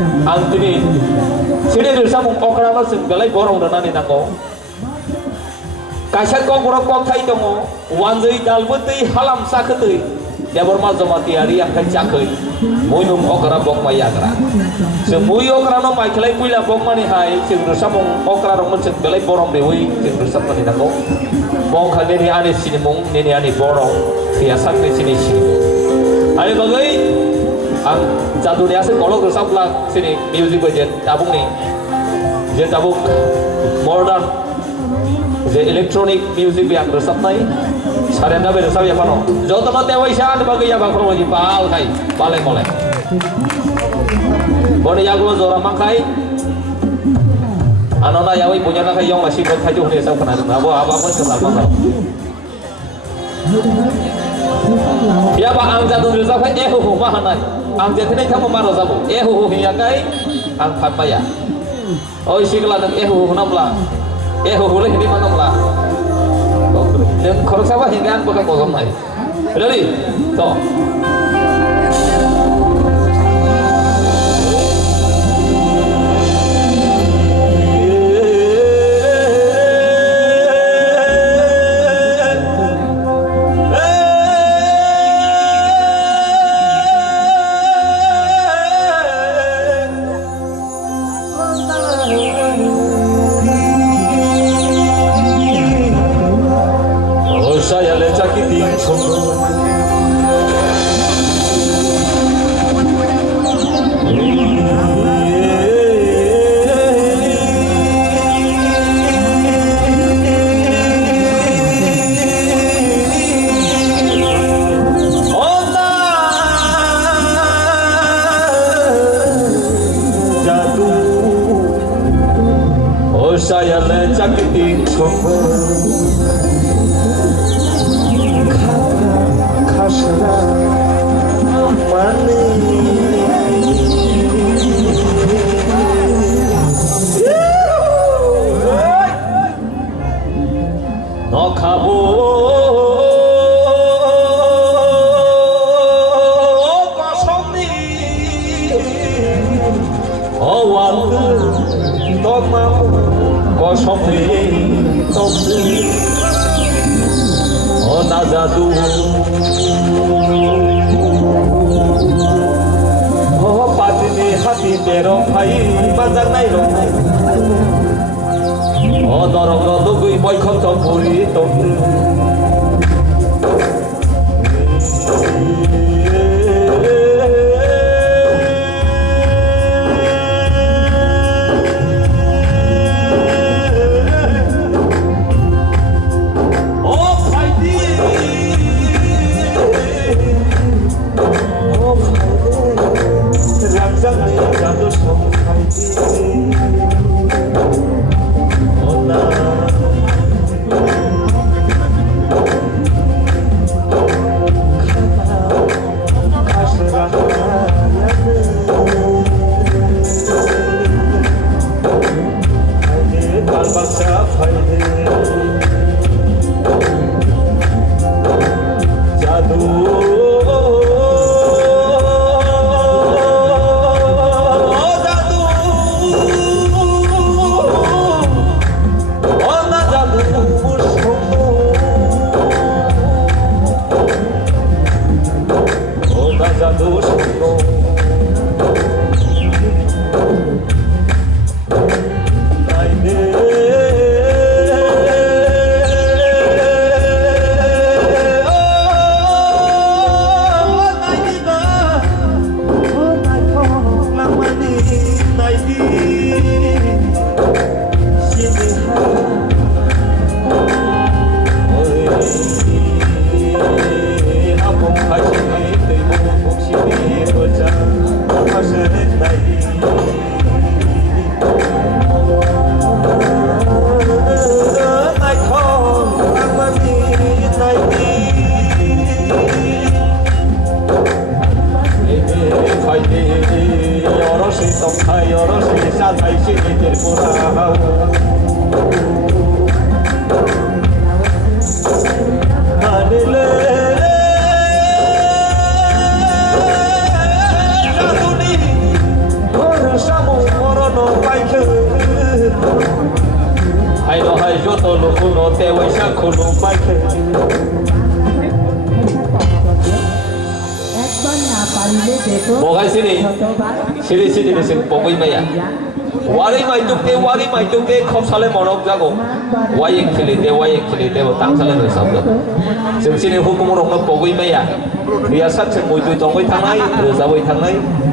ang tini sini dosa mung okra na segala borong dana ni nako kaisa kok borok kok thai dongo wanjai dalbutei halam saketei dia bermal jomati hari yang kencakei muinum okra bok mayagra semui okra no mai kelai puila bok mani hai sing dosa mung okra rong men segala borong dewi sing dosa mani nako bong khane ni ani sini mung ni ani borong biasa ni sini ani bagai ang jatuh dia sekolok resap lah sini music bagian tabung nih je tabung modern je electronic music yang resap nih sarenda beresap ya pano jodoh nanti awalnya bagi ya bang promosi pal kai paling boleh boleh ya gua zora mangkai anona ya wih punya nak yang masih kau kajuh ni saya pernah dengar apa kesal bang ya pak ang jatuh resap kan mana ang jatuh ni kamu marah sabu ya kai ang fatmaya oh isi keladang namla leh di mana namla dan kalau siapa hingga an bukan kosong lagi ready so saya lecak itu saya lecak itu no khabo kosoni awal tomam kosoni tomsi nazadu patini hati tero phai bazar nai lo dorong rodo gui boy khom tom puri tom खुनो पाइखे आइनो हाय जतल खुनो तेवैसा खुनो पाइखे बगाय सिरि सिरि सिरि Nissin पगै माया वारी माइतुके खपसाले मनक जागौ Y खिलिते तांसाले रोजाबगोन जों सिनि हुकुम रंनो पगै माया रियासात जों बयबो दंबाय थानाय रोजाबाय थानाय